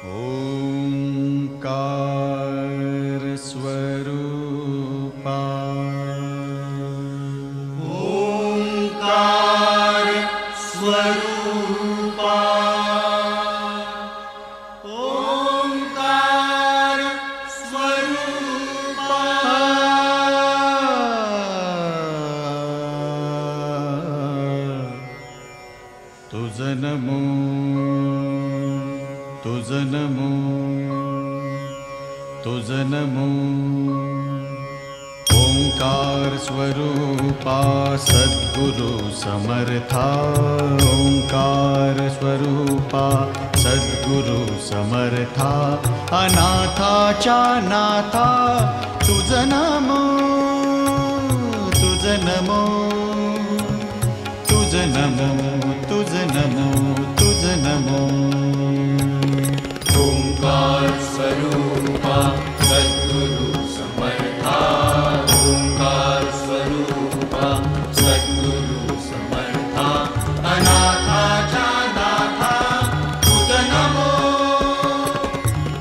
ओंकार स्वरूपा ओंकार स्वरूपा ओंकार स्वरूपा तुझ नमो तुझ नमो तुझ नमो ओंकार स्वरूपा सद्गुरु समर्था ओंकार स्वरूपा सद्गुरु समर्था अनाथाच्या नाथा तुझ नमो तुझ नमो तुझ नमो तुझ नमो तुझ नमो ओंकार स्वरूपा सद्गुरु समर्था ओंकार स्वरूपा सद्गुरु समर्था अनाथाच्या नाथा तुझ नमो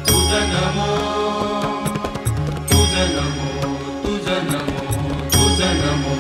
तुझ नमो तुझ नमो तुझ नमो तुझ नमो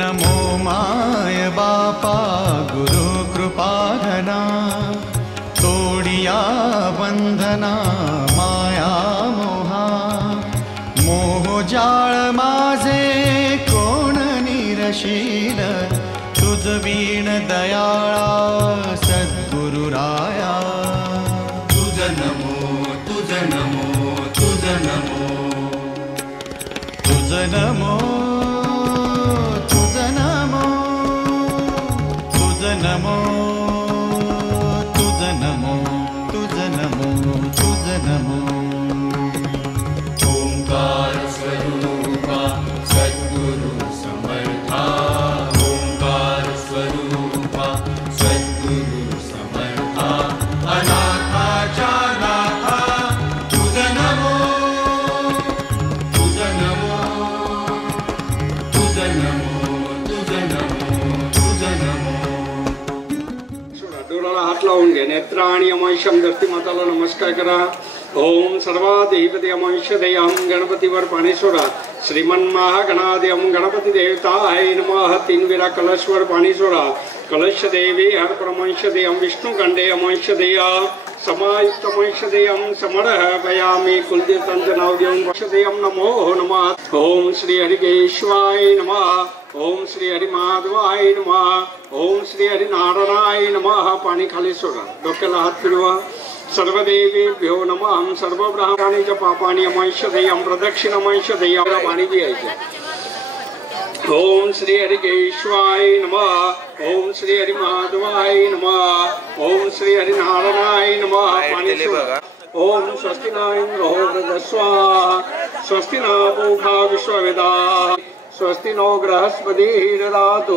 नमो माय बापा गुरु कृपाघना तोडिया बंधना माया मोहा मोहजाळ माझे कोण निरशील तुझ वीण दयाळा सद्गुरुराया तुझ नमो तुझ नमो तुझ नमो तुझ नमो नमो तुझ नमो तुझ नमो तुझ नमो ओंकार स्वरूपा सद्गुरु समर्था ओंकार स्वरूपा सद्गुरु समर्था अनाथाच्या नाथा तुझ नमो तुझ नमो तुझ नमो तुझ नमो तुझ नमो डोळ्याला हात लावून घ्या. नेत्र आणि अमांशम धरती माताला नमस्कार करा. ओम सर्वाधिपती अमांशदेयम गणपतीवर पाणी सोडा. श्रीमन महागणादेयम गणपती देवताय नमः. तीन वेळा कलशवर पाणी सोडा. कलश देवी हर परमांशदेयम विष्णुकंडे अमांशदेय समायुक्त अमांशदेयम समर्पयामि. कुलदेवतांचं नाव घेऊन अमांशदेयम नमो नमः. ओम श्री हरिकेशवाय नमः. ओम श्री हरिमाधवाय नमः. ओम श्री हरिनारायणाय नमः. पाणी खाली सोडा. डोक्याला हात फिरवा. सर्वदेवेभ्यो नमः. सर्व ब्राह्मणांच्या पापानि अमांशदेयम प्रदक्षिणमंशदेयम पाणी पियायचं. ओम श्री हरिकेशवाय नमः. ओम श्री हरिमाधवाय नमः. ओम श्री हरिनारायणाय नमः. पाणी सोडा. ओम स्वस्ति न इंद्रो वृद्धस्वाहा. स्वस्ति न पूषा विश्ववेदाः. स्वस्ति नो बृहस्पतिर्दधातु.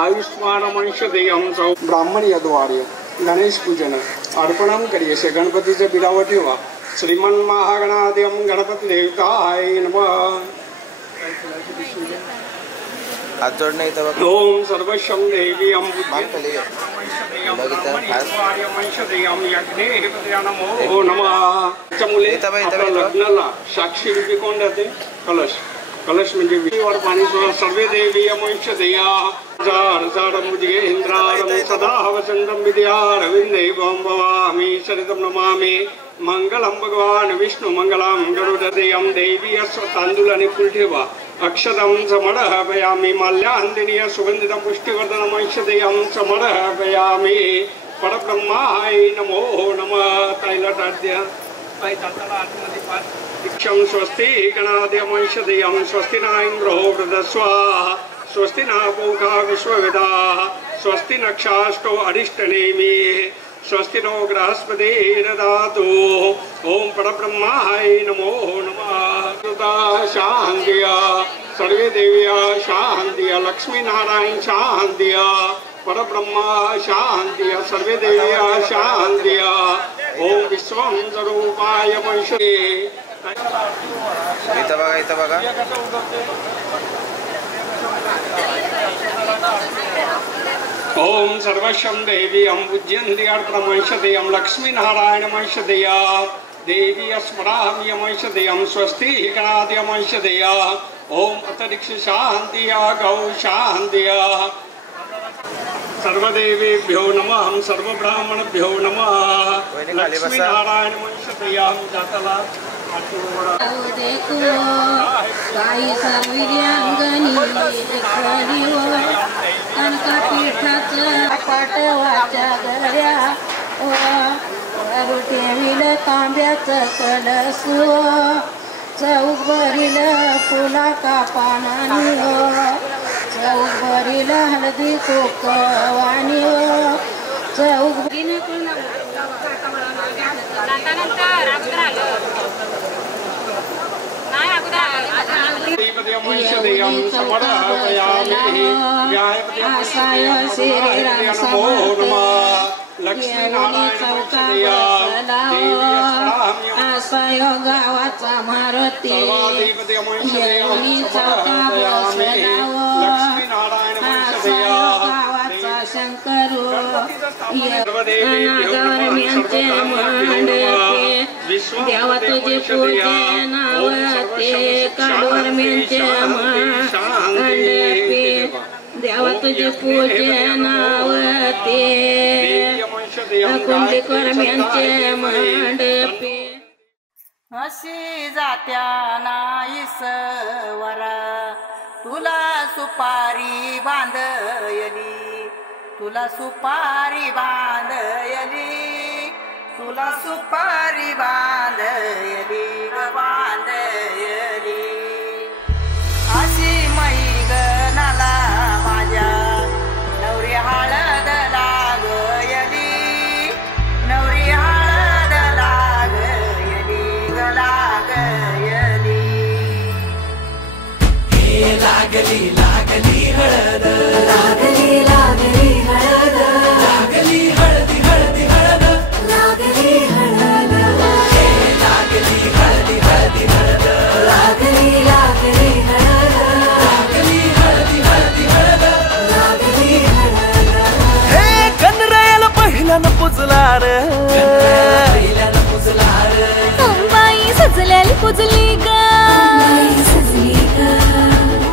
आयुष्मान मनुष्यदेयम सौ. ब्राह्मण यद्वार्य गणेश पूजन अर्पणम करियसे. गणपतीचे बिडावर ठेवा. श्रीमन महागणादेयम गणपती देवताय नमः. ओम सर्वशं देवी नमो नमः. मुले लग्नाला साक्षी रूपी कोण राहते? कलश. कलश म्हणजे विषयवर पाणी सोडा. सर्वे देवी अमंशदेया झाड मुजे इंद्रारम सदा वसंतम विद्या रविंदे भवामी सरितम नमामि. मंगलम भगवान विष्णु मंगलम गरुडदेयम. देवी अस्व तांदूळ आणि फुल ठेवा. अक्षतम समर्पयामि. माल्याहंदिनीय सुगंधित पुष्टिवर्धन मंशदेयम समर्पयामि. परब्रह्माय नमो नमः. ताईला टाट द्या. पाय दाताला आतमध्ये पाच. क्षम स्वस्ति गणादेयम स्वस्ति न इंद्रो वृद्धस्वाहा. स्वस्ति न पूषा विश्ववेदाः. स्वस्ति नक्षाष्टो अरिष्टनेमि. स्वस्ति नो बृहस्पतिर्दधातु ओम परब्रह्माय नमो नमः। शांतिया सर्वे देविया शांतिया लक्ष्मी नारायण शांतिया परब्रह्मा शांतिया सर्वे देविया शांतिया ओम विश्वं स्वरूपाय वंशे। इथं बघा ओम सर्वशं देवी हम पूज्यन्ते अर्पणमंशते हम लक्ष्मी नारायण मंशतेया देवी स्मरामि मंशते हम स्वस्ति गणादि मंशतेया ओम अतरिक्ष शांतिया गौ शांतिया सर्वदेवेभ्यो नमः हम सर्वब्राह्मणभ्यो नमः लक्ष्मी नारायण मंशतेया हम जातला देखो काही सर्विद्यांगणी खरीवर कनकापीठाचं पाटवाच्या गऱ्या ठेवील तांब्याचं कलस चौक भरील फुला का पानानी चौक भरील हळदी कोकवानी चौक आसाय गावाचा मारुती येऊनी चौका गावाचा शंकरू गौरम्यांचे मांडते देवा तुझे पूजे नावते कडोरम्यांचे मांडते देवा तुझे पूजे नावते कुंडीकर्म्यांचे मांडपे अशी जात्या नाईसवरा तुला सुपारी बांधयली तुला सुपारी बांधयली तुला सुपारी बांधयली बांधयली अशी मैगनाला माझ्या नवरी हळद लागयली नवरी हळद लागयली लागयली हे लागली लागली हळद लागली लागली हळद लागली हळदी हळदी हळद लागली हळद हे लागली हळदी हळदी हळद लागली लागली हळद लागली हळदी हळदी हळद लागली हळद हे कनरायाला पहिल्यानं पुजला रे पहिल्यानं पुजला रे बाई सजल्याली पुजली ग सजली ग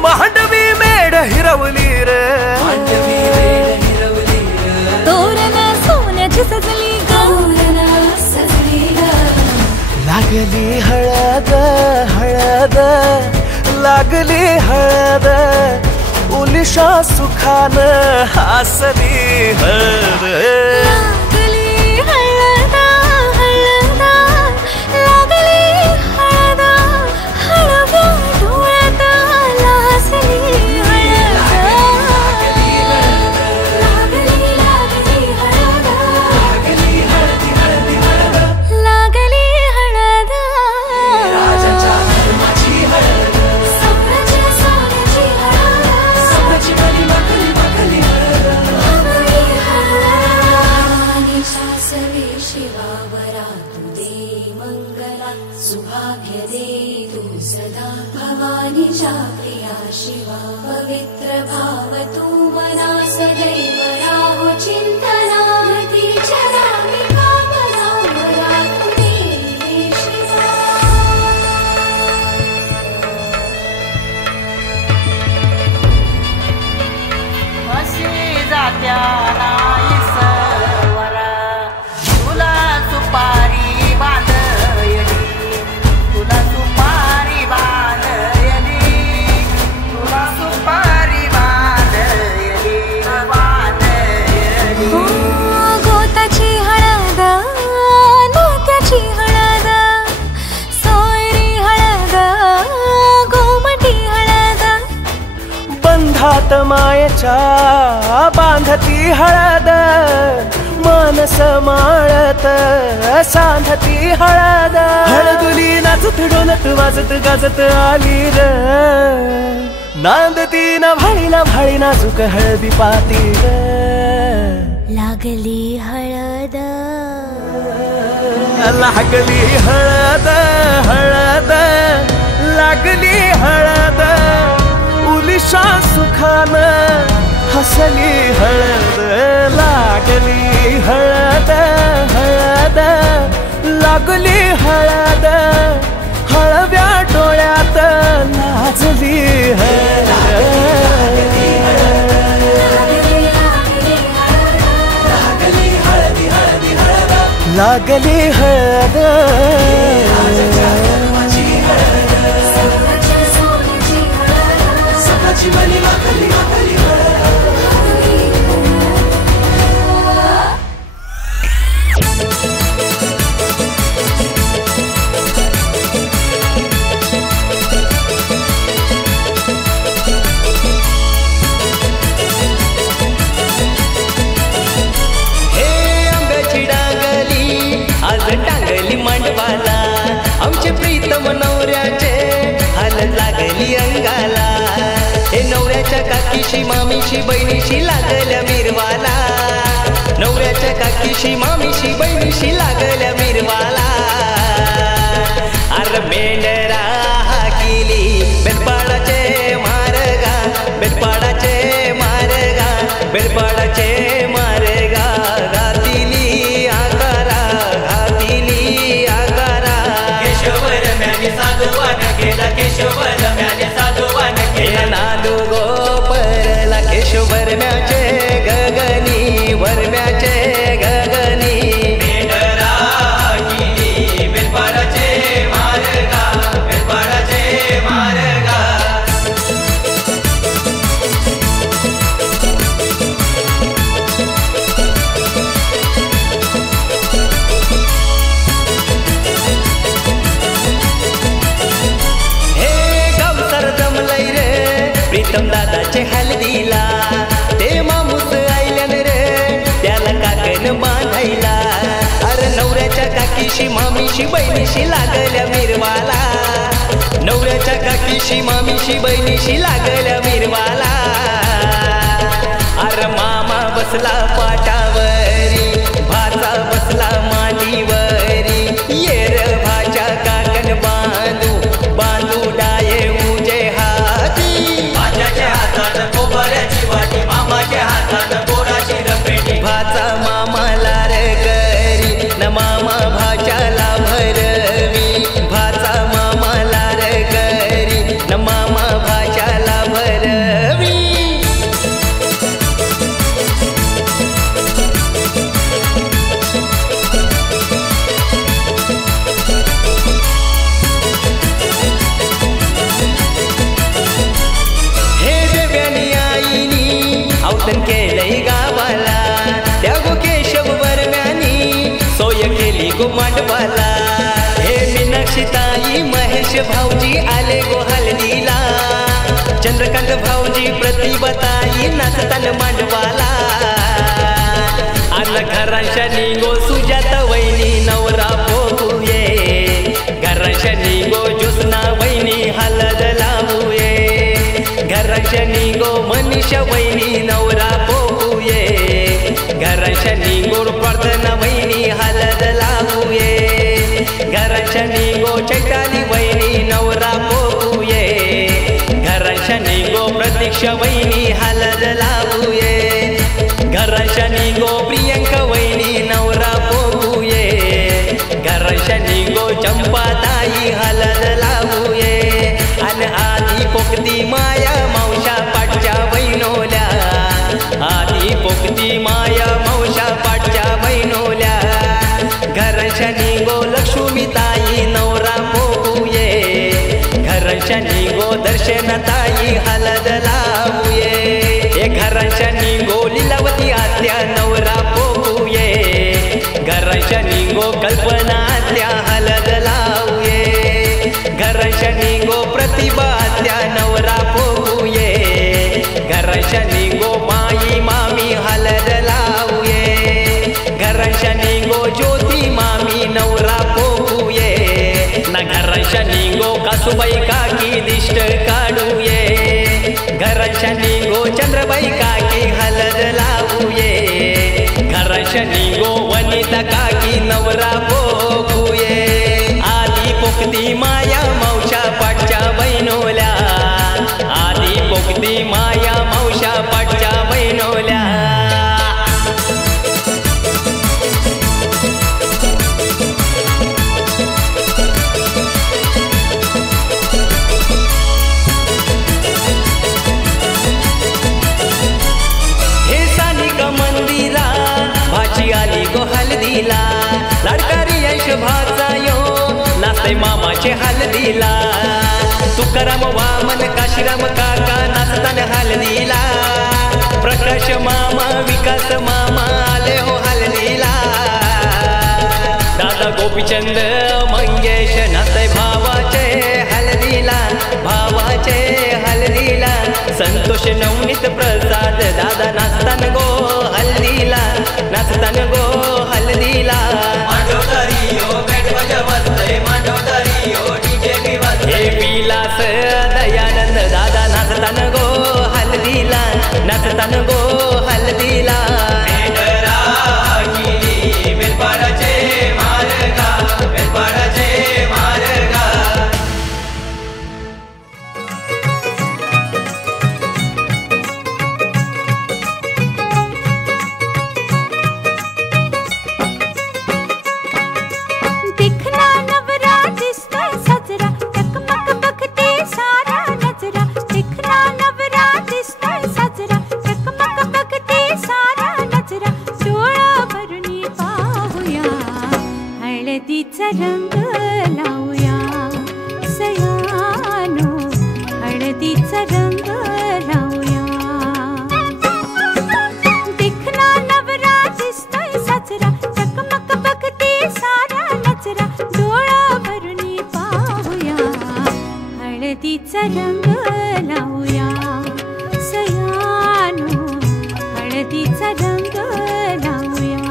मांडवी मेढ हिरवली रे मांडवी वेळ हिरवली ग तोरण सोन्याची सजली ग तोरण सजली ग लागली हळद हळद लागली हळद उलिशा सुखान हासली हळद लागली हळद हळद लागली हळद हळव्या डोळ्यात लाजली हळद लागली लागली हळद लागली हळदी हळदी हळद लागली हळद राजाच्या धर्माची हळद सोन्याची सोन्याची हळद सोन्याची मली मखली मखली हळद लागली हळद सासवे शिवावरा तू दे मंगला सुभाग्य दे तू सदा भवानीच्या प्रिया शिवा पवित्र भाव तू मना सदैव राहो चिंतना तिच्या नामी भावना वरा तू दे शिवा अशी जात्या नाईसवरा तुला सुपारी बांधयली तुला सुपारी बांधयली तुला सुपारी बांधयली बांधयली गोताची हळद नात्याची हळद सोयरी हळद गोमटी हळद बंधात मायेच्या बांधती हळद मन मानस माळत सांधती हळद हळदुली नाचत डोलत वाजत गाजत आली र नांदती ना भाळी नाजूक हळदी पातीर लागली हळद लागली हळद हळद लागली हळद उलिशा सुखान हसली हळद लागली हळद हळद लागली हळद हळव्या डोळ्यात लाजली हळद लागली हळद टांगली मांडवाला आमचे प्रीतम नवऱ्याचे हालत लागली अंगाला हे नवऱ्याच्या काकीशी मामीशी बहिणीशी लागल्या मिरवाला नवऱ्याच्या काकीशी मामीशी बहिणीशी लागल्या मिरवाला अर मेंढरा हाकिली बेलपाडाचे मारगा बेलपाडाचे मारगा बेलपाडाचे मारगा नादू गोपरला केशवर म्याचे गगनी वरम्याचे गगनी मेंढरा हाकिली बेलपाडाचे मारगा बेलपाडाचे मारगा प्रीतम दादाचे हल्दीला ते मामूस आयल्यान रे त्याला काकन बांधायला अरे नवऱ्याच्या काकीशी मामीशी बहिणीशी लागल्या मिरवाला नवऱ्याच्या काकीशी मामीशी बहिणीशी लागल्या मिरवाला अरे मामा बसला पाटावरी भाचा बसला मांडीवरी येर भाच्या काकन बांधू बांधू डाये उजे मामाच्या हातात गोराची रपेटी भाचा मामाला रे करी न मामा भाच्याला भरवी भाचा मामाला रे करी न मामा भाच्याला भरवी औतन केलंय गावाला त्या गो केशव वरम्यानी सोय केली गो मांडवाला हे मीनाक्षीताई महेश भाऊजी आले गो हल्दीला चंद्रकांत भाऊजी प्रतिभाताई नाचतान मांडवाला आला घरांच्या निगो सुजाता वहिनी नवरा पोहुये घरांच्या निगो ज्योत्स्ना वहिनी हलद लावूये घरांच्या निगो मनीषा वहिनी नवरा पोहुये घरांच्या निगोर प्रार्थना वहिनी हलद लावूये घरांच्या निगो चैताली वहिनी नवरा पोहुये घरांच्या निगो प्रतीक्षा वहिनी हलद लावूये घरांच्या निगो प्रियंका वहिनी नवरा पोहुये घरांच्या निगो चंपाताई हलद लावूये आणि आधी पोकती माया मावशा पाटच्या बहिणोल्या आधी पोकती माया मावशा पाटच्या बहिणोल्या घरांच्या निगो लक्ष्मीताई नवरा पोहुये घरांच्या निगो दर्शनताई हलद लावूये घरांच्या निगो लीलावती आत्या नवरा सासूबाई काकी दिष्ट काढू ये घराच्या निगो चंद्रबाई काकी हलद लावू ये घराच्या निगो वनिता काकी नवरा पोखू ये आधी पोकती माया मावशा पाठच्या बहिणोल्या आधी पोकती माया मावशा पाठच्या बहिणोल्या हल्दीला लाडकारी यश भाचा यो नाचते मामाचे हल्दीला तुकाराम वामन काशीराम काका नाचताना हल्दीला प्रकाश मामा विकास मामा आले हो हल्दीला दादा गोपीचंद मंगेश नाचते भावाचे हल्दीला भावाचे हल्दीला संतोष नवनीत प्रसाद दादा नाचताना गो हल्दीला नाचताना गो हल्दीला हे विलास दयानंद दादा नाचताना गो हल्दीला नाचताना गो हल्दीला रंग लावूया सयानो हळदीचा रंग लावूया दिखना नवरा दिसतोय साजरा चकमक बघते सारा नजरा डोळा भरून पाहूया हळदीचा रंग लावूया सयानो हळदीचा रंग लावूया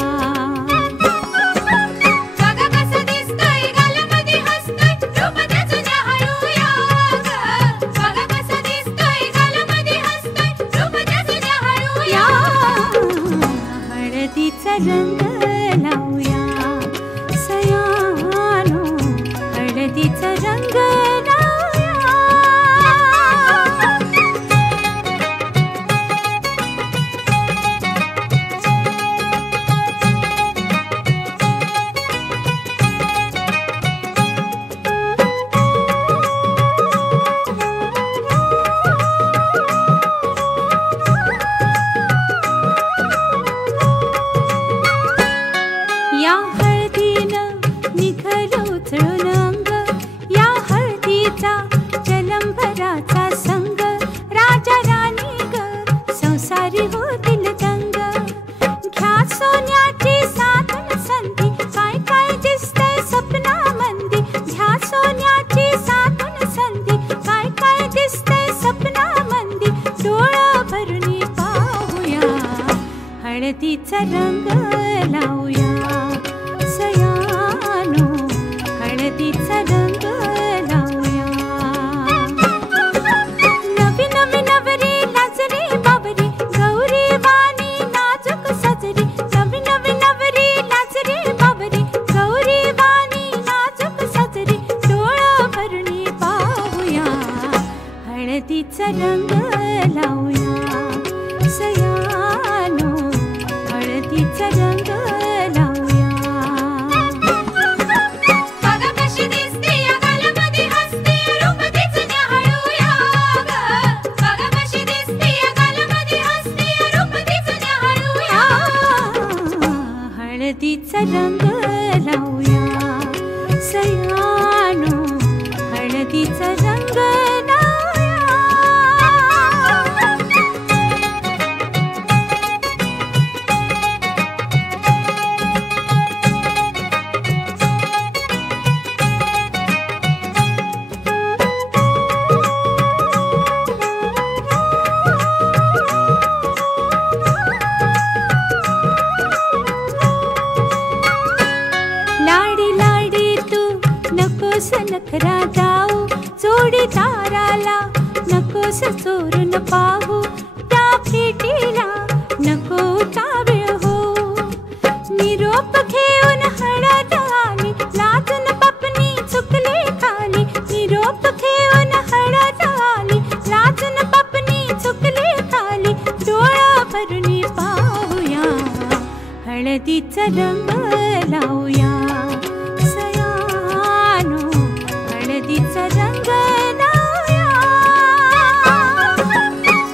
रंग लावूया सयानो हळदीचा रंग या हळदीनं निघलो उचळून अंग या हळदीचा जलंभराचा संग राजा राणी ग संसारी होतील दंग घ्या सोन्याची साधन संधी काय काय दिसतंय सपनामंदी घ्या सोन्याची साधन संधी काय काय दिसतंय सपनामंदी डोळा भरून पाहूया हळदीचा रंग लावूया सयानो हळदीचा रंग लावूया नवी नवी नवरी लाजरी बाबरी गौरी वाणी नाजूक सजरी नवी नवी नवरी लाजरी बाबरी गौरी वाणी नाजूक सजरी डोळा भरून पाहूया हळदीचा रंग लावूया सयानो हळदीचा रंग लावूया बघा कशी दिसते या गालामध्ये हसते रूप तिचं न्याहाळूया बघा कशी दिसते या गालामध्ये हसते रूप तिचं न्याहाळूया हळदीचा रंग लावूया सयानो हळदीचा रंग लाडी लाडी तू नकोस नखरा जाऊ जो दिवस चोरून पाहू त्या भेटीला नको वेळ हो. निरोप घेऊन हळद आली लाजून पपनी चुकले खाली. निरोप घेऊन हळद आली लाजून पपनी चुकले खाली. डोळा भरून पाहूया हळदीचा रंग लावूया सयानो हळदीचा रंग लावूया.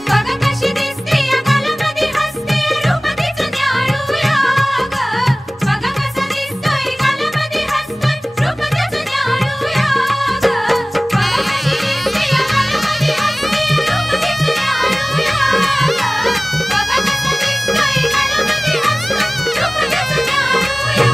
बघ कशी दिसते या गालामध्ये हसते रूप तिचं न्याहाळूया ग. बघ कसा दिसतोय गालामध्ये हसतोय रूप तिचं न्याहाळूया ग. बघ कशी दिसते या गालामध्ये हसते रूप तिचं न्याहाळूया ग. बघ कसा दिसतोय गालामध्ये हसतोय रूप तिचं न्याहाळूया.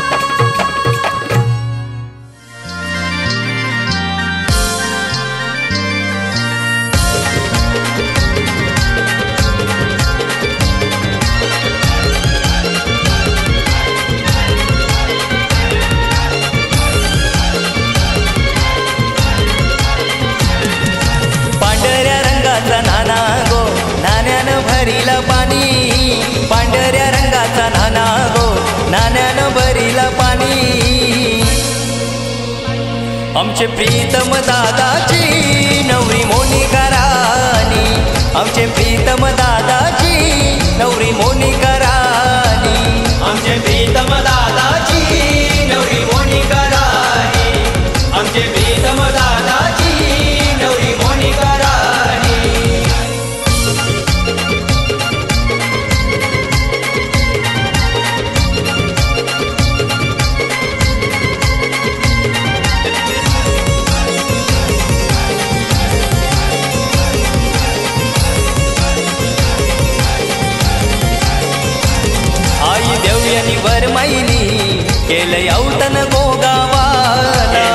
पांढऱ्या रंगाचा नाना गो नाण्यानं भरीला पाणी. पांढऱ्या रंगाचा नाना गो नाण्यानं भरीला पाणी. आमचे प्रीतम दादाची नवरी मोनिका राणी. आमचे प्रीतम दादाची नवरी मोनिका राणी. आमचे प्रीतम दादाची नवरी मोनिका राणी. आमचे प्रीतम दादाची नवरी मोनिका राणी. आई देवयानी वरमाईनी केलंय औतण गोगावाला.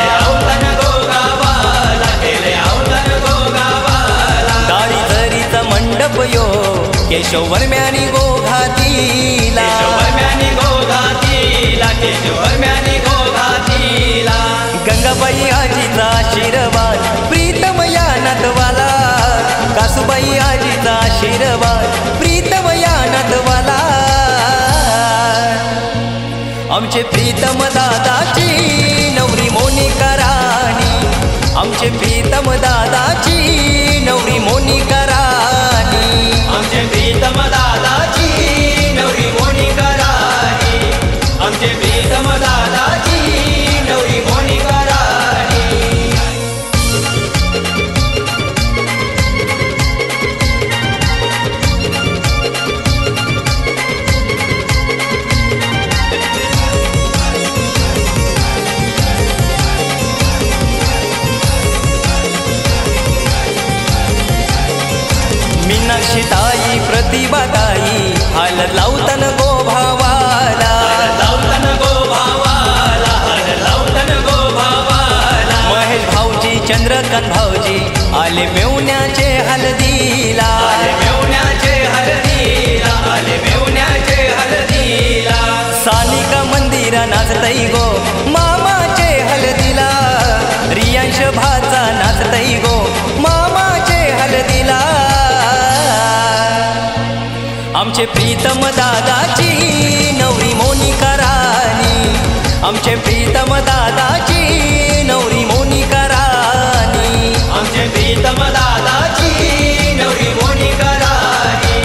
काळी झरीचा मंडप यो केशव वर्म्यानी गोघातीला. गंगाबाई आजीचा आशीर्वाद प्रीतम या नातवाला. कासूबाई आजीचा आशीर्वाद प्रीतम या नातवाला. आमचे प्रीतम दादाची नवरी मोनिका राणी. आमचे प्रीतम दादाची नवरी मोनिका राणी. आमचे प्रीतम दादाची नवरी मोनिका राणी. आमचे प्रीतम दादाची नवरी मोनिका राणी. मीनाक्षीताई प्रतिभाताई हळद लावतन गो भावाला. महेश भाऊजी चंद्रकांत भाऊजी आले मेवण्याचे हळदीला. सानिका मंदिरा नाचतई गो मामाचे हळदीला. रियांश भाचा नाचतई गो मामाचे हळदीला. आमचे प्रीतम दादाची नवरी मोनिका राणी. आमचे प्रीतम दादाची नवरी मोनिका राणी. आमचे प्रीतम दादाची नवरी मोनिका राणी.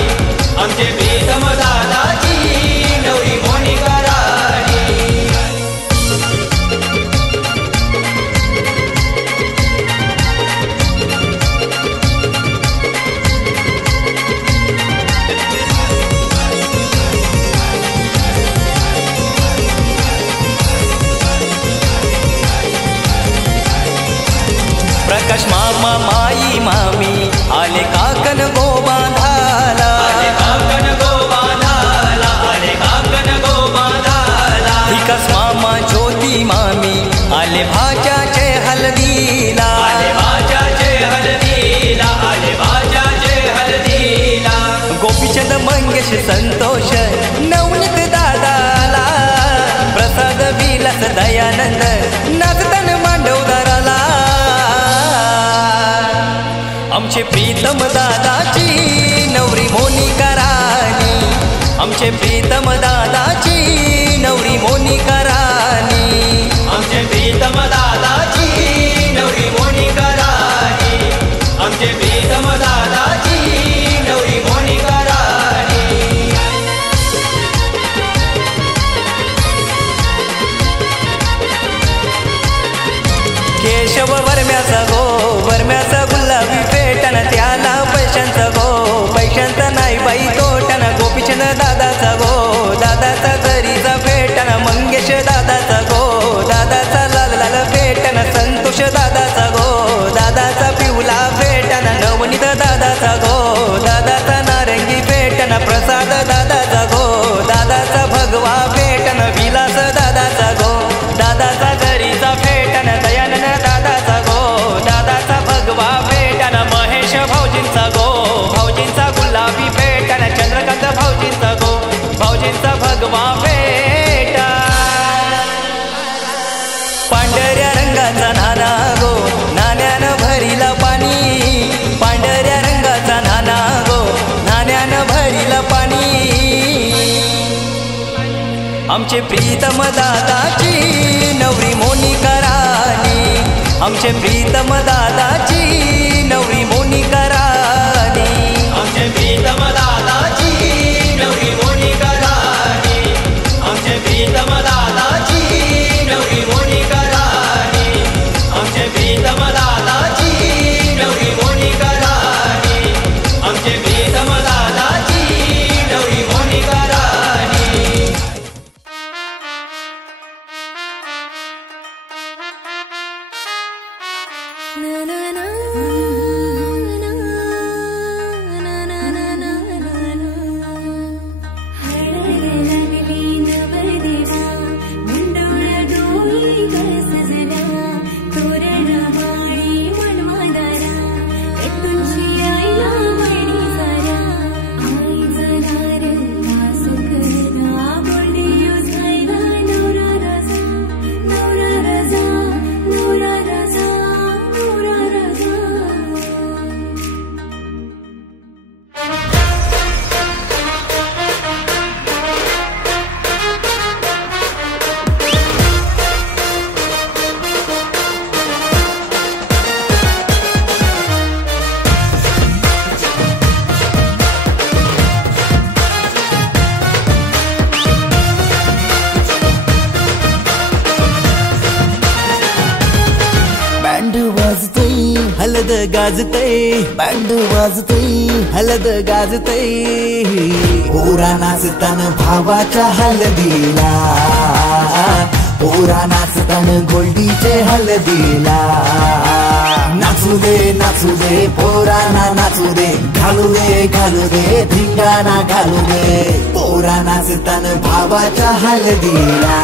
आमचे प्रीतम दादाची नवरी मोनिका राणी. प्रकाश मामा माई मामी आले काकन गो बांधाला. विकास मामा ज्योती मामी आले भाच्याचे हळदीला. गोपीचंद मंगेश संतोष नवनीत दादाला. प्रसाद विलास दयानंद नाचतन मांडवदाराला. आमचे प्रीतम प्रीतम दादाची नवरी मोनिका राणी, आमचे प्रीतम दादाची नवरी मोनिका राणी, आमचे प्रीतम दादाची नवरी मोनिका राणी, आमचे प्रीतम दादाची नवरी मोनिका राणी. केशव वर्म्याचा गो, वर्म्याचा गुलाबी पेटन, त्याला पैशांचा गो, पैशांचा नाही बाई तोटन, गोपीचंद दादाचा गो, दादाचा जरीचा पेटन, मंगेश दादाचा गो, दादाचा लाल लाल पेटन, संतोष दादाचा गो, दादाचा पिवला पेटन, नवनीत दादाचा गो, दादाचा नारंगी पेटन, प्रसाद दादाचा गो, दादाचा भगवा पेटन, विलास दादाचा गो, दादाचा जरीचा पेटन, दयानंद दादाचा गो, दादाचा भगवा पेटन, महेश भाऊजींचा गो, भाऊजींचा गुलाबी पेटन, चंद्रकांत भाऊजींचा गो, भाऊजींचा भगवा पेटन. पांढऱ्या रंगाचा नाना गो, नाण्यानं भरीला पाणी, पांढऱ्या रंगाचा नाना गो, नाण्यानं भरीला पाणी. आमचे प्रीतम दादाची नवरी मोनिका राणी, आमचे प्रीतम दादाची नवरी मोनिका राणी, आमचे प्रीतम दादाची नवरी मोनिका राणी, आमचे प्रीतम दादाची नवरी मोनिका राणी, आमचे प्रीतम दादाची नवरी मोनिका राणी, आमचे प्रीतम दादाची नवरी मोनिका राणी. na na na na na na na na na हरले लागली नवरदेवा मुंडोळ्या डोळी गसजना तोरणमाळी मनवादारा तुझी आईला वळी सारा आई जाणार सुखदा बोलियो सायगा नवरा राजा नवरा राजा नवरा राजा नवरा राजा. बँड वाजतय हलद गाजतय, बँड वाजतय हलद गाजतय, पोरा नाचतान भावाच्या हलदीला, पोरा नाचतान गोल्डीचे हलदीला. नाचू दे पोराना नाचू दे, घालू दे धिंगाणा घालू दे, पोरा नाचतान भावाच्या हलदीला,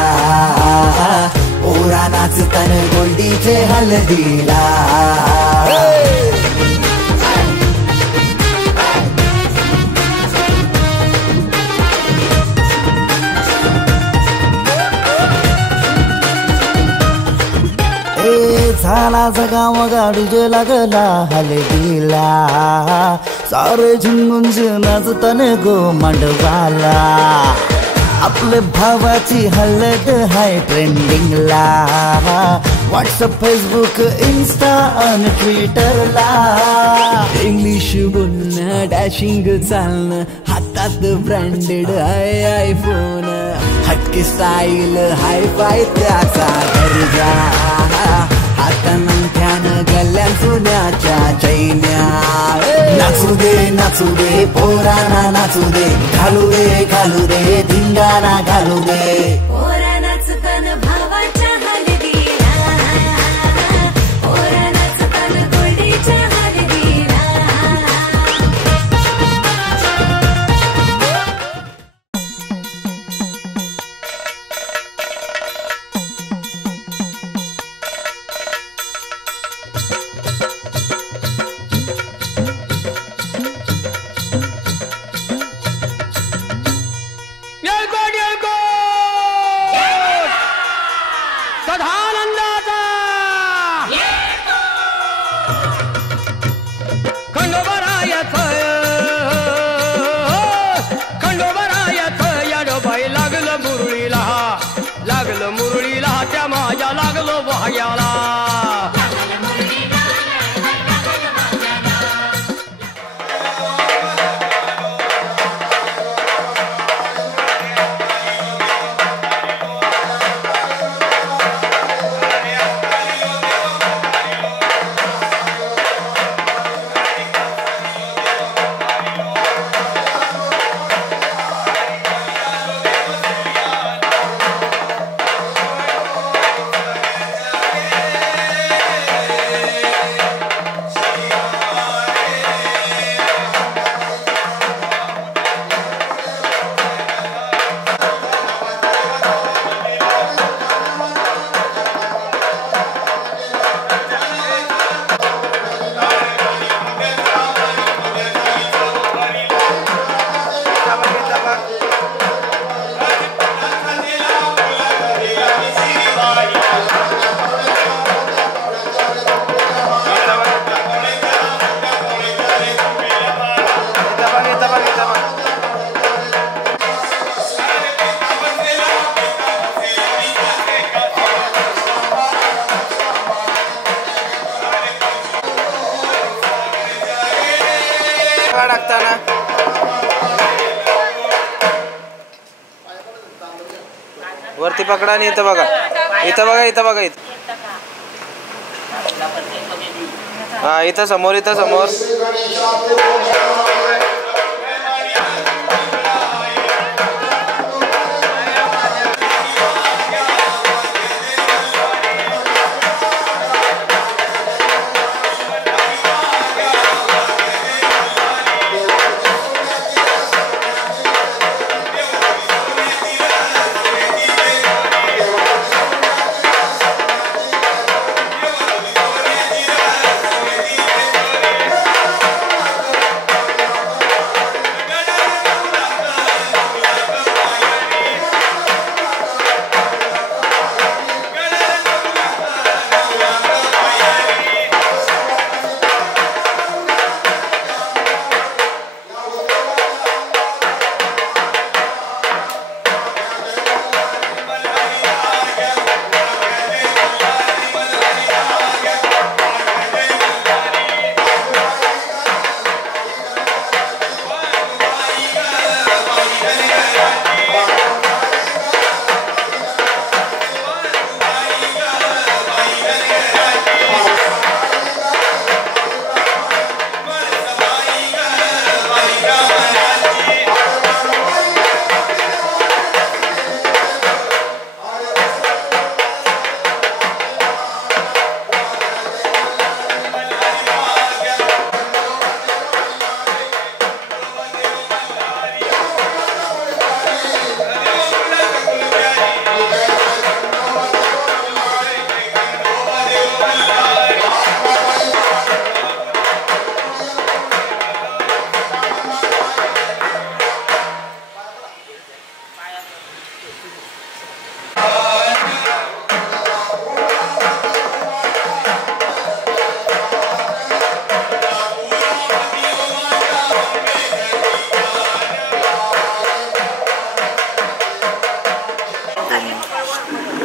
पोरा नाचतान गोल्डीचे हलदीला. झाला जगाव गाडीजे लागला हलदीला, सारे झुंगून नाचतान गो मांडवाला, आपले भावाची हलद हाय ट्रेंडिंगला, व्हॉट्सअप फेसबुक इन्स्टा आणि ट्विटरला. इंग्लिश बोलणं डॅशिंग चालणं, हातात ब्रँडेड आयफोन, हटके स्टाईल हाय फाय त्याचा दर्जा, हातानं गल्ल्या सोन्याच्या चैन्या. नाचू दे पोराना नाचू दे, घालू दे धिंगाणा घालू दे. पोरा नाचतान भावाच्या हलदीला, पोरा नाचतान गोल्डीच्या हलदीला. येळकोट मुरळीला लागलं मुरळीला त्या माझ्या लागलो भाग्याला वरती पकडा आणि इथं बघा इथं बघा इथं बघा इथं हा इथं समोर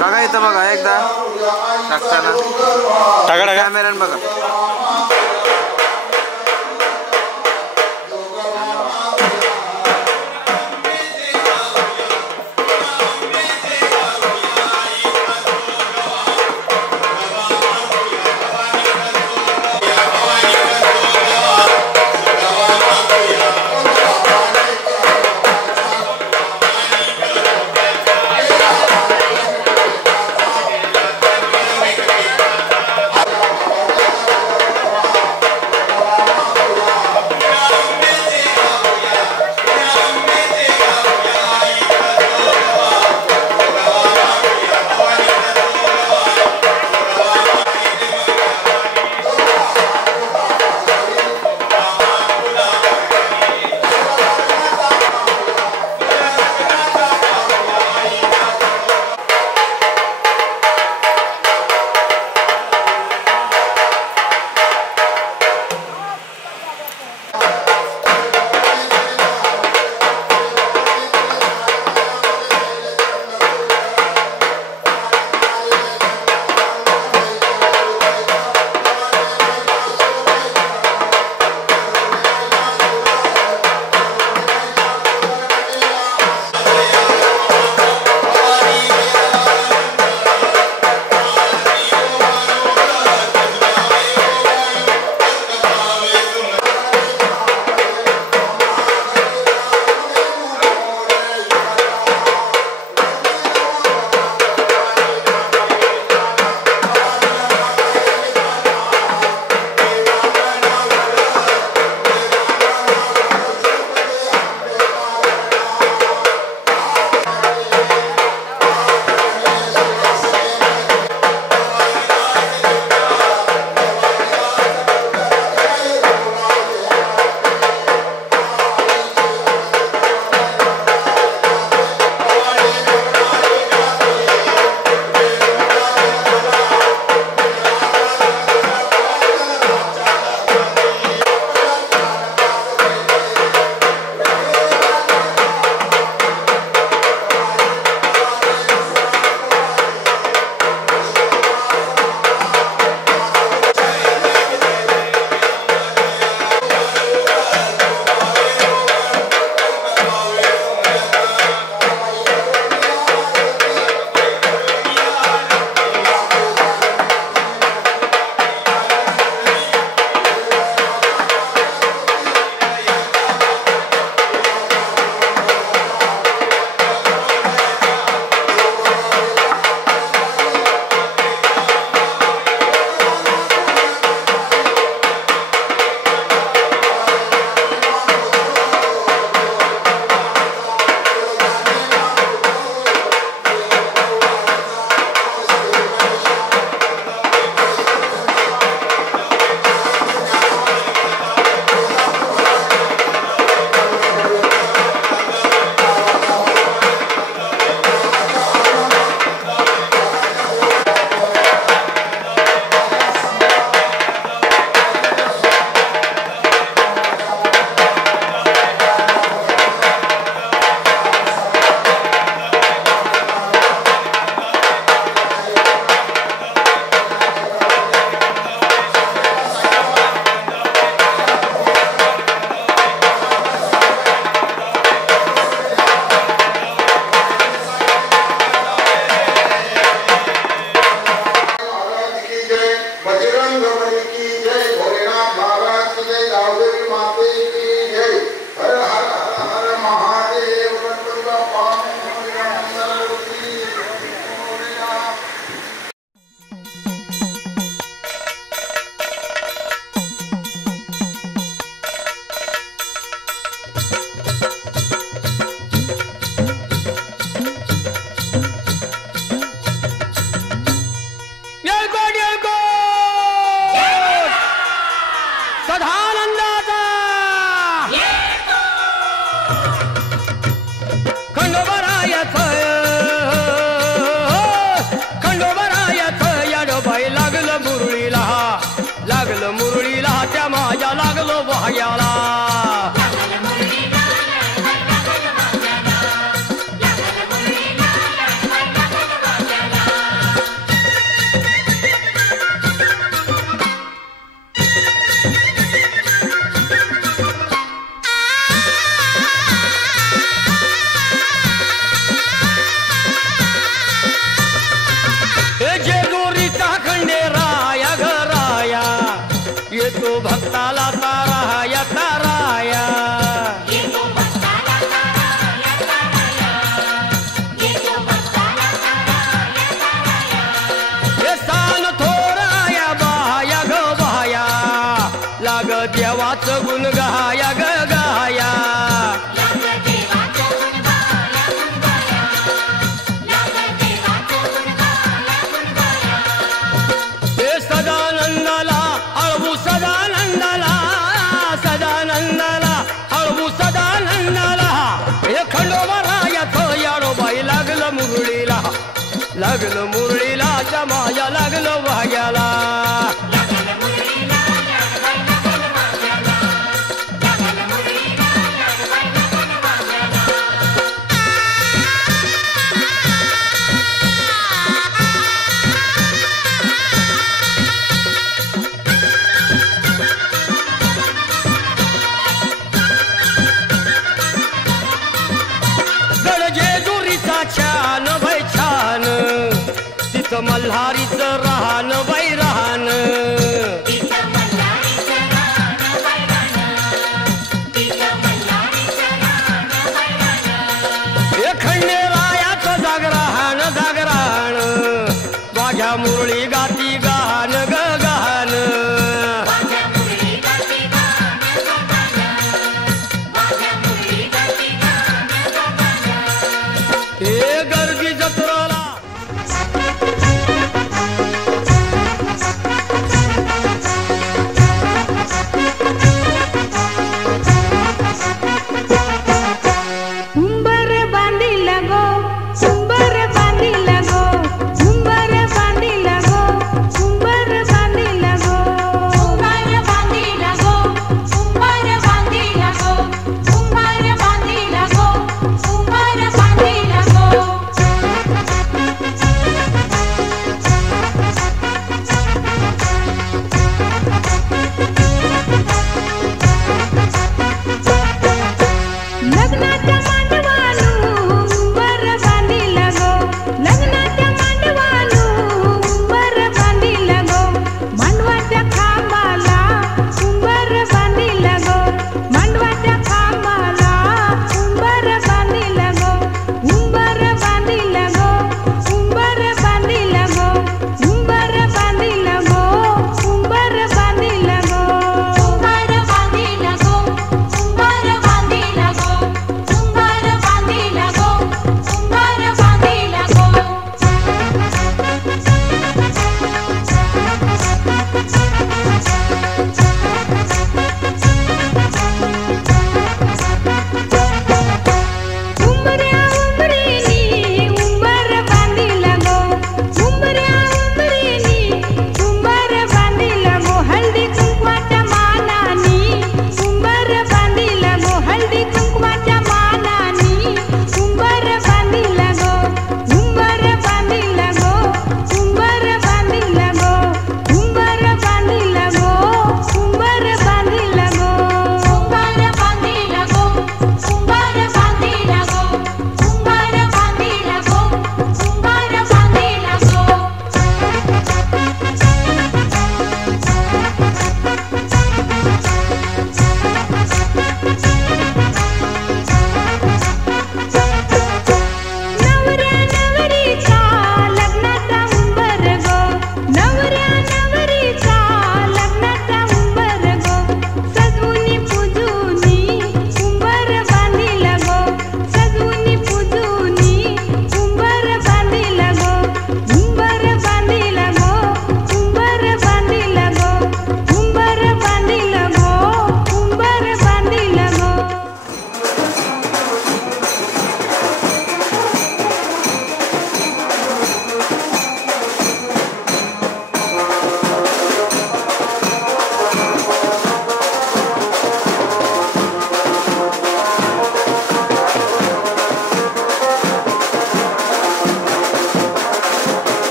बघा इथं बघा एकदा टाकताना कॅमेऱ्यान बघा लागलो भाग्याला येतो भक्ताला ताराया ताराया हे सान थोराया बाया ग बाया लाग देवाचं गुण गाया ग गाया हे सदानंदाला अळवू सदानंदाला सदानंदाला अळवू सदानंदाला हे खंडोबा रायाचं याडोबाई लागलं मुरळीला माझ्या लागलं भाग्याला छान बाई छान तिथं मल्हारीचं राहन बाई राहन हे खंडेरायाचं जागराहन जागराहन माझ्या मुरळी गाती गान ग गान हे गर्दी जत्राला उंबर बांधिला गो उंबर बांधिला गो उंबर बांधिला गो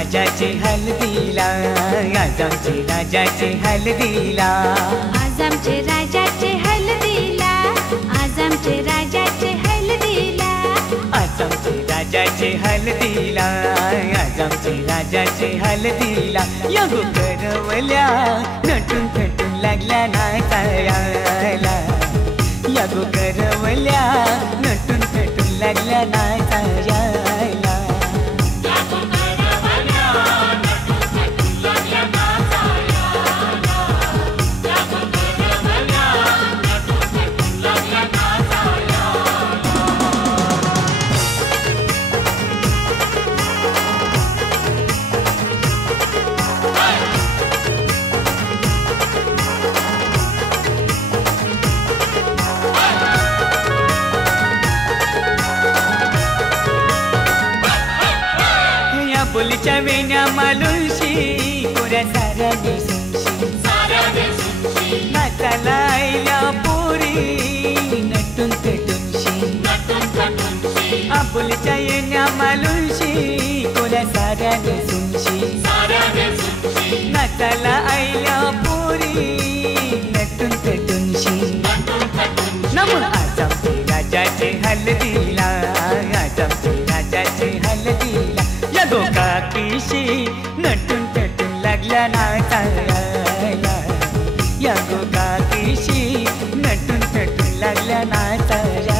राजाचे हल्दीला, आज आमचे राजाचे हल्दीला, आज आमचे राजाचे हल्दीला, आज आमचे राजाचे हल्दीला, आज आमचे राजाचे हल्दीला, आज आमचे राजाचे हल्दीला. या गो करवल्या नटून थटून लागल्या नाचायला, या गो करवल्या नटून थटून लागल्या नाचायला. बोलीच्या वेण्या मालुशी कोऱ्या साऱ्या दिसूनशी, नाचाला आईल्या पोरी नटून थटूनशी, आबोलीच्या येण्या मालुशी कोऱ्या साऱ्या दिसूनशी, नाचाला आईल्या पोरी नटून थटूनशी. नमून आज आमचे राजाचे हल्दीला, आज आमचे राजाचे हल्दीला. या गो काकीशी नटून थटून लागल्या नाचायला, या गो काकीशी नटून थटून लागल्या नाचायला.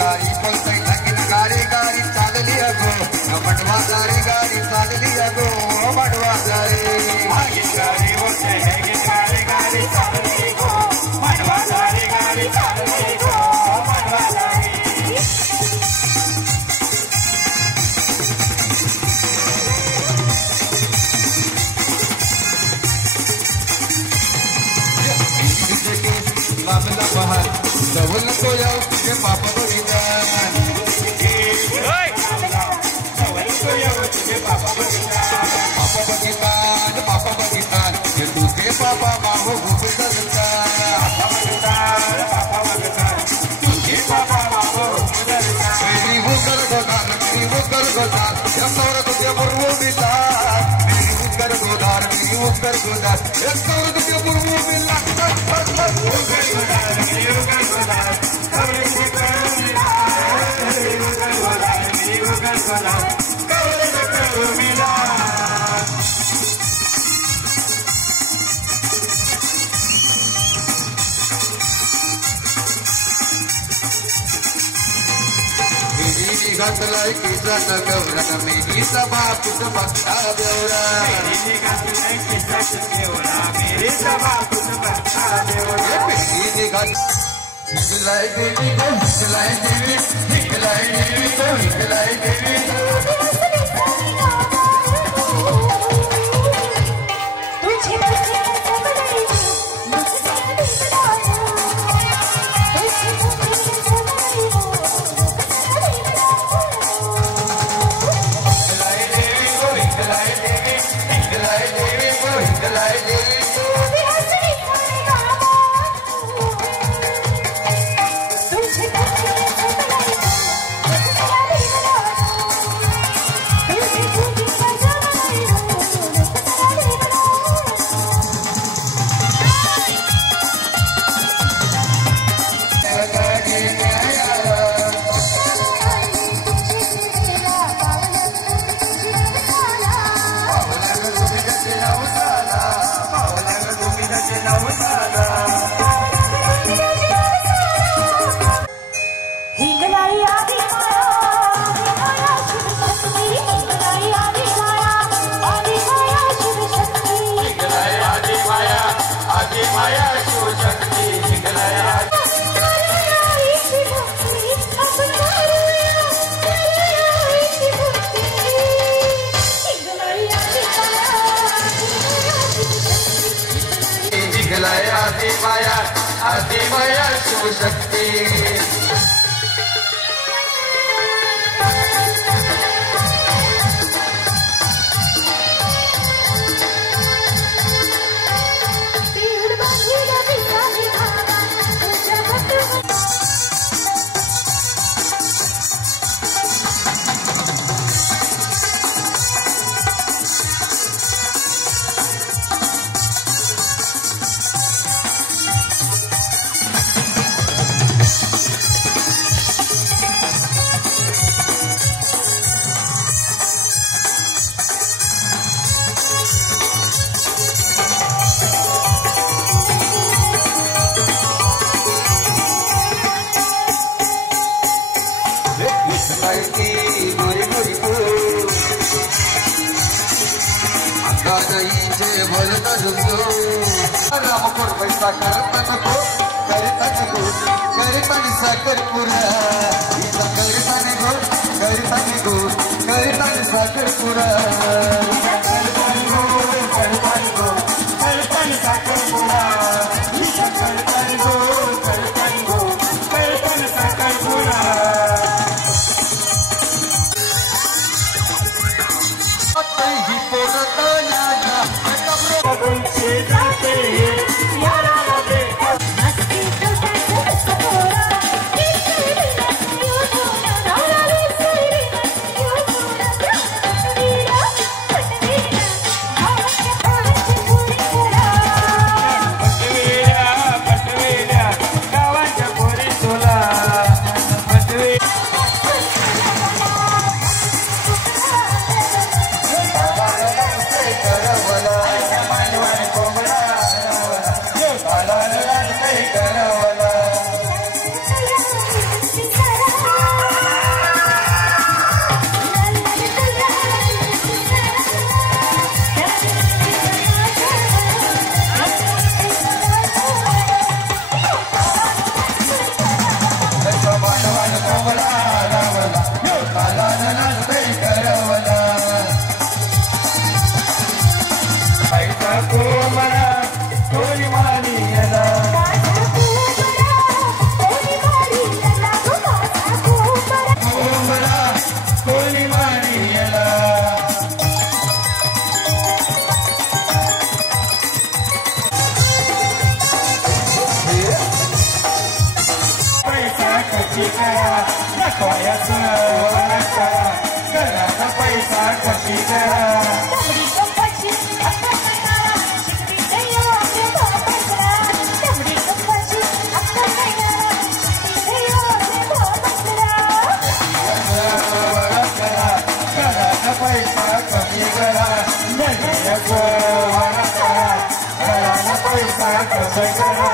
गाडी पळतय लगीन गाडी गाडी चालली अगो बडवा गाडी गाडी चालली अगो बडवा गाडी गाडी होते गाडी गाडी चालली गो बडवा गाडी गाडी चालली गो बडवा गाडी लांबला बहार जवळ नको जाऊ तुझे पाप बघितलं पापा बघितला तुझे पापा मागो खूप जगता तुझे पापा मागो मेरी वो कर गोदार या सौर तुझे पूर्व बिता मेरी वो कर गोदार या सौर तुझे पूर्व बिता घातलाय किसान गौरा मेरी सभा कुठ बघता देवरा मेरी घातलाय किसान देवरा मेरी सभा कुठ बघता देवरा मेरी घातलाय देवी को हिकलाय देवी को हिकलाय देवी आदि माया शिवशक्ती साखरपुरा कशी करा दमडी गप्पाची अक्कल नाही गारा शिकली दैया आपल्या बाबसरा दमडी गप्पाची अक्कल नाही गारा शिकली दैया आपल्या बाबसरा पैसा कमी करा नाही वारा करा घराला पैसा कसं करा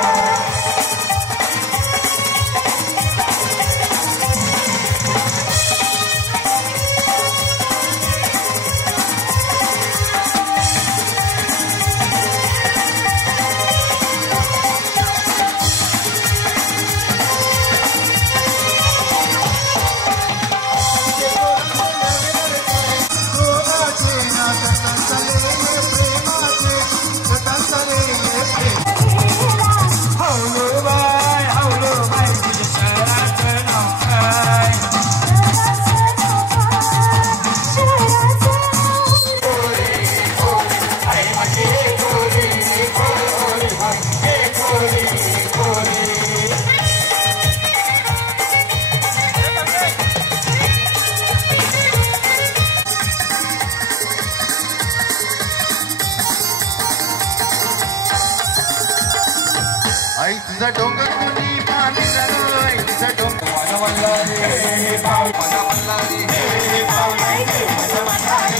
तुझा डोंगर मुनी पाणी झालं तुझा डोंगर माझा म्हणला रे माझा म्हणला रे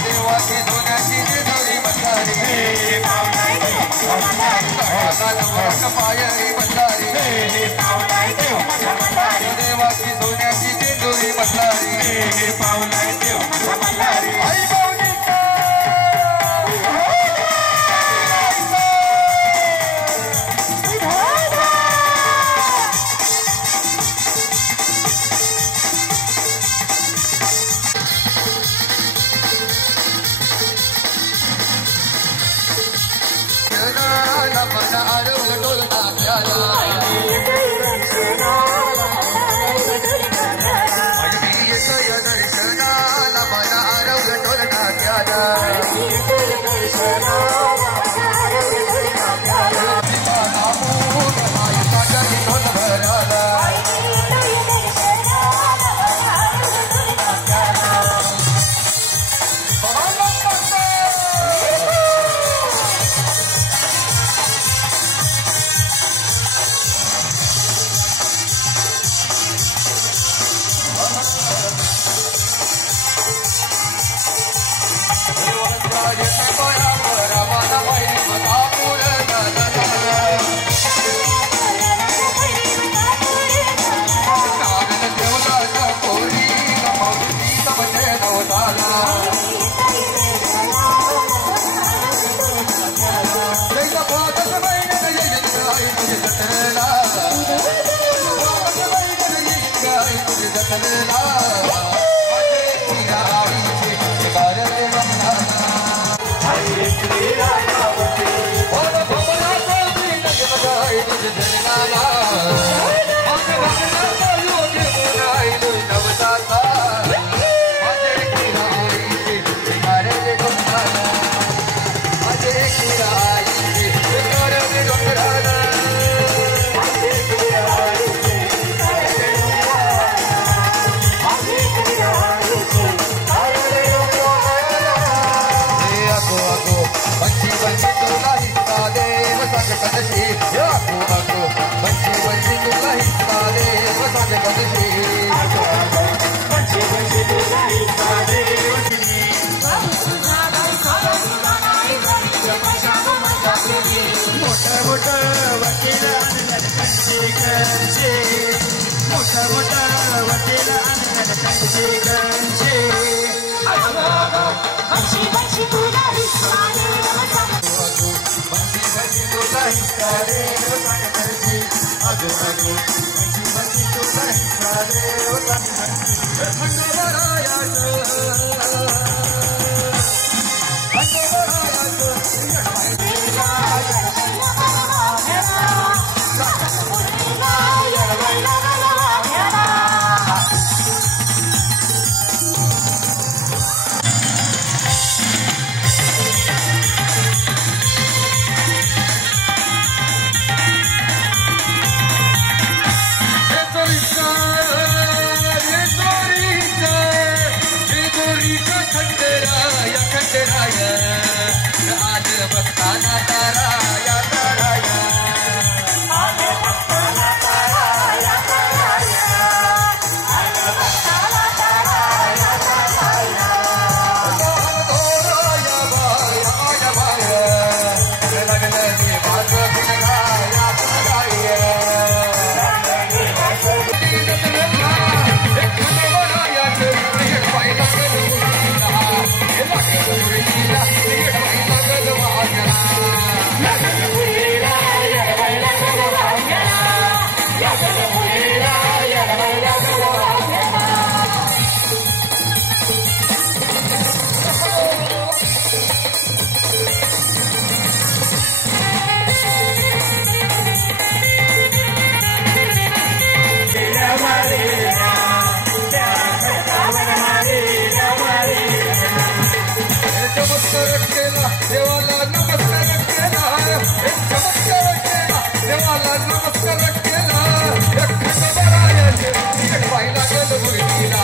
देवाची सोन्याची जेजुरी म्हणला रे पायरी म्हणला रे देवाची सोन्याची जेजुरी म्हणला रे आई ठंडे विठ्ठलाय आज भक्ताना ताराया ताराया आज भक्ताना ताराया ताराया आज भक्ताना ताराया ताराया दोराया बाया बाया लगन देवाच गुणगाया ताराया देवाला नमस्कार केला चमत्कार केला देवाला नमस्कार केला पाहिला गल मुलीला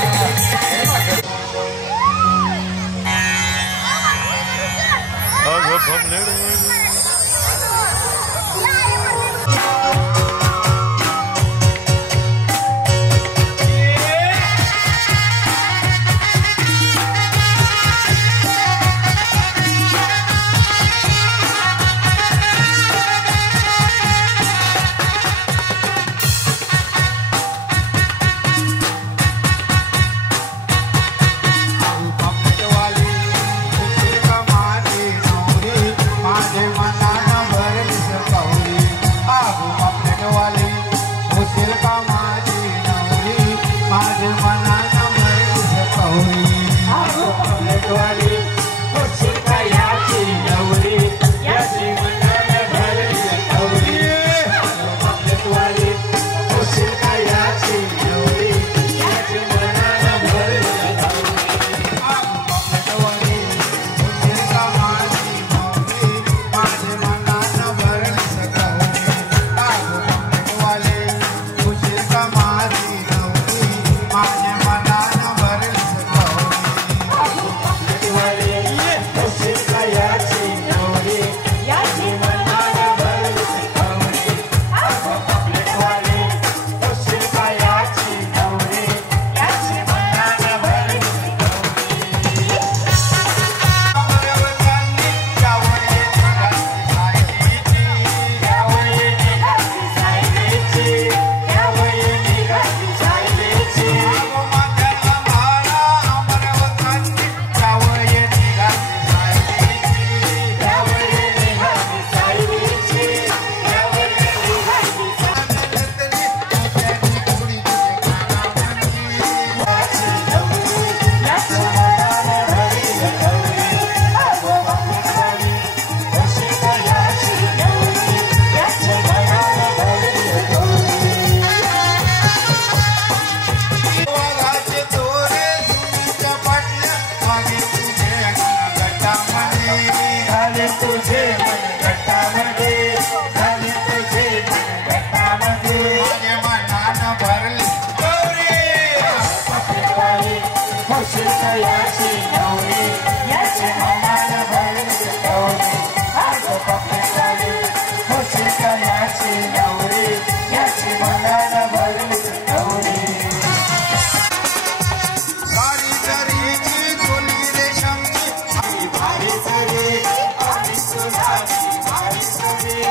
भारी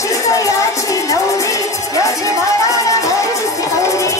शिकयाची नवरी यजमानाला भरली गौरी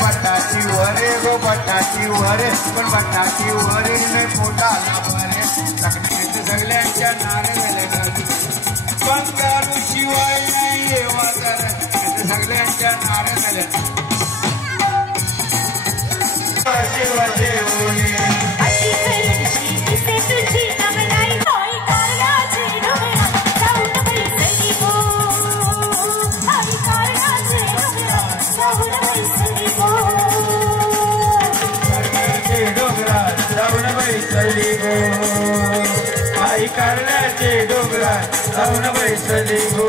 बटाटी वरे गो बटाटी वरे पण बटाटी वरे ने पोटाला वरे लग्नात सगळ्यांच्या नारे झाले बंगारू शिवाय नाही वाजर सगळ्यांच्या नारे झाले शिव देवनी आई करण्याचे डोंगरा जाऊन बैसली गो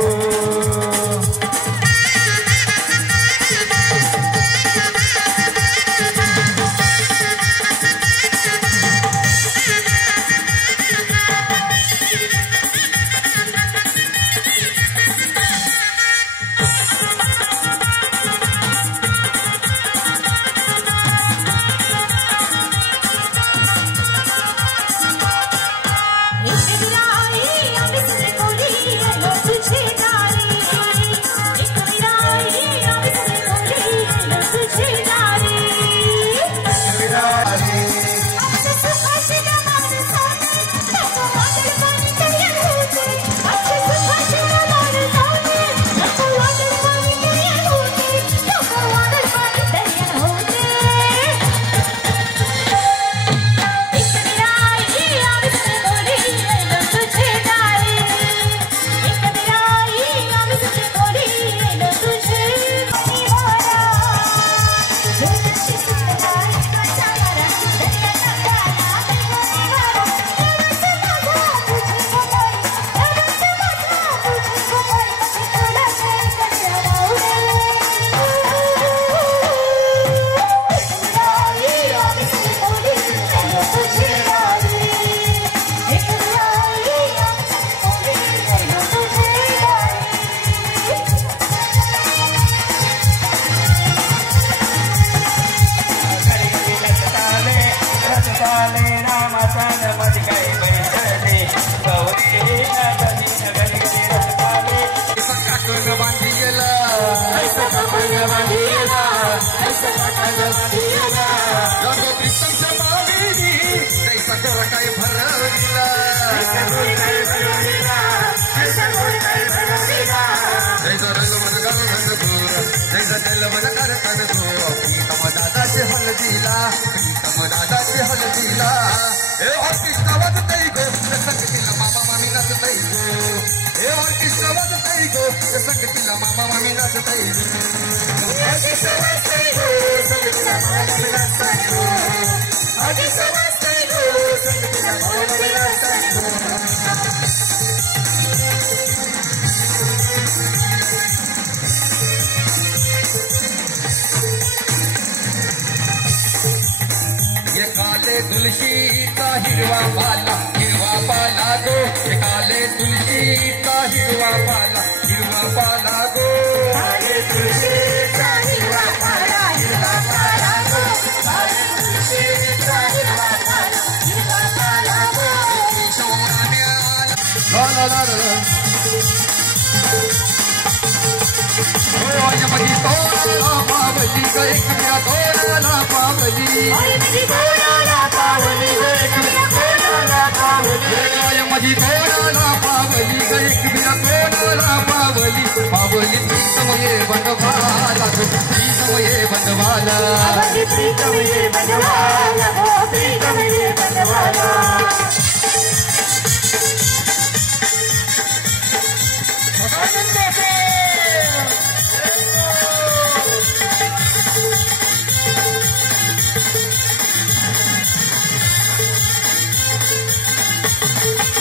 तुलसीचा हिरवा पाला गो काले तुलसीचा हिरवा पाला गो काले तुलसीचा हिरवा पाला गो काले तुलसीचा हिरवा पाला गो ला ला ला ला एक बिया तोडाला पावली माझी तोडाला पावली एक बिया तोडाला पावली माझी तोडाला पावली एक बिया तोडाला पावली पावली प्रीतमये बंडवाला प्रीतमये बंडवाला प्रीतमये बंडवाला प्रीतमये बंडवाला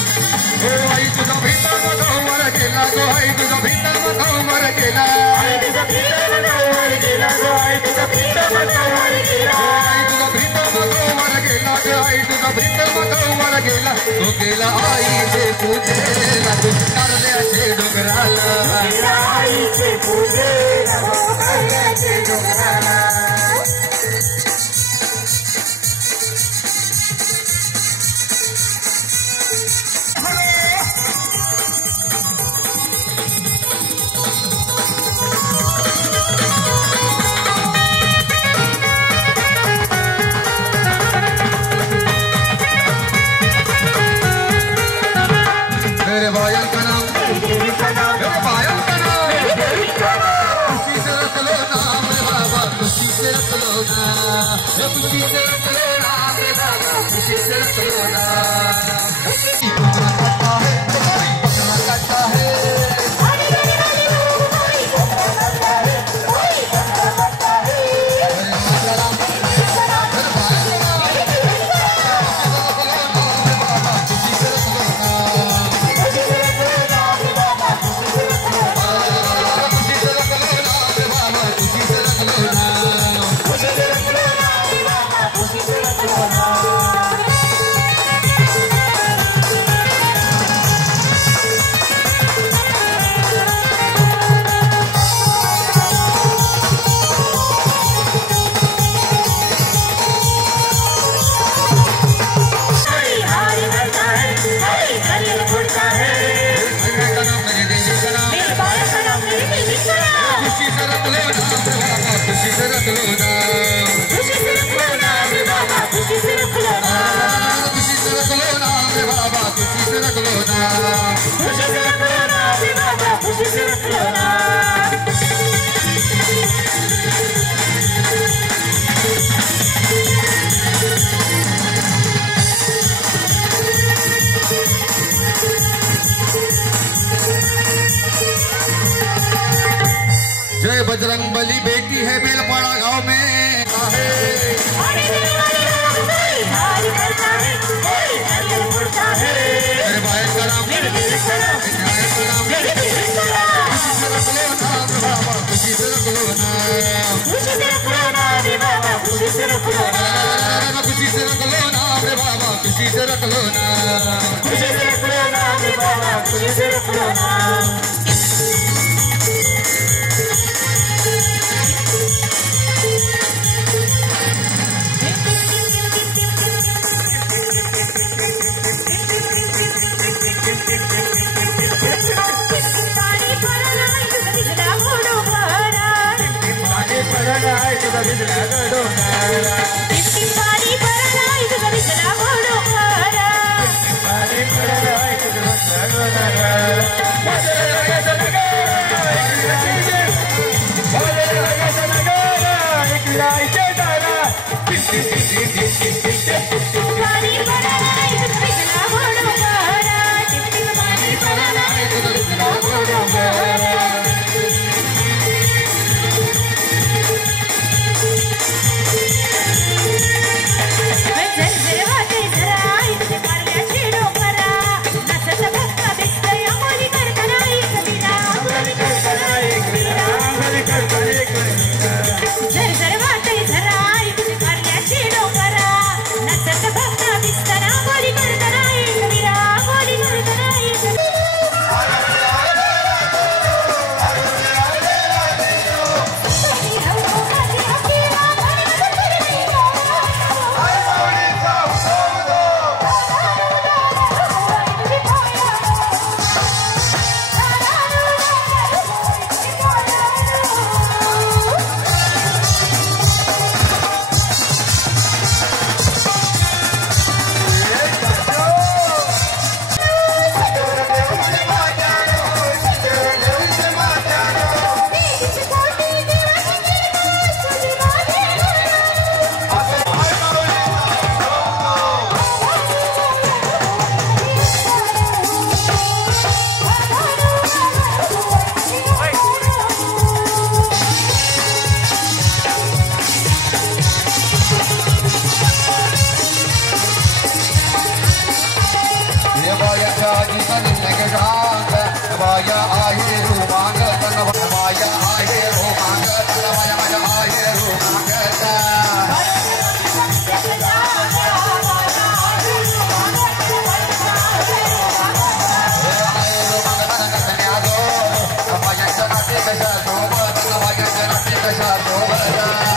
तुझा भीतर मधोवर गेला गो आई तुझा भीतर मधोवर गेला आई तुझा भीतर मधोवर गेला गो आई तुझा भीतर मधोवर गेला आई तुझा भीतर मधोवर गेला गो आई तुझा भीतर मधोवर गेला तो गेला आईचे पूजेला तू कारल्याचे डोंगराला आईचे पूजेला हो कारल्याचे डोंगराला जय बजरंग बली बेटी है बेलपाड़ा गांव में मेरे भाई का नाम खुशी से रख लो ना खुशी से रख लो ना रे बाबा खुशी से रख लो ना खुशी से रख लो ना रे बाबा खुशी से रख लो ना खुशी से रख लो ना रे बाबा खुशी से रख लो ना बरा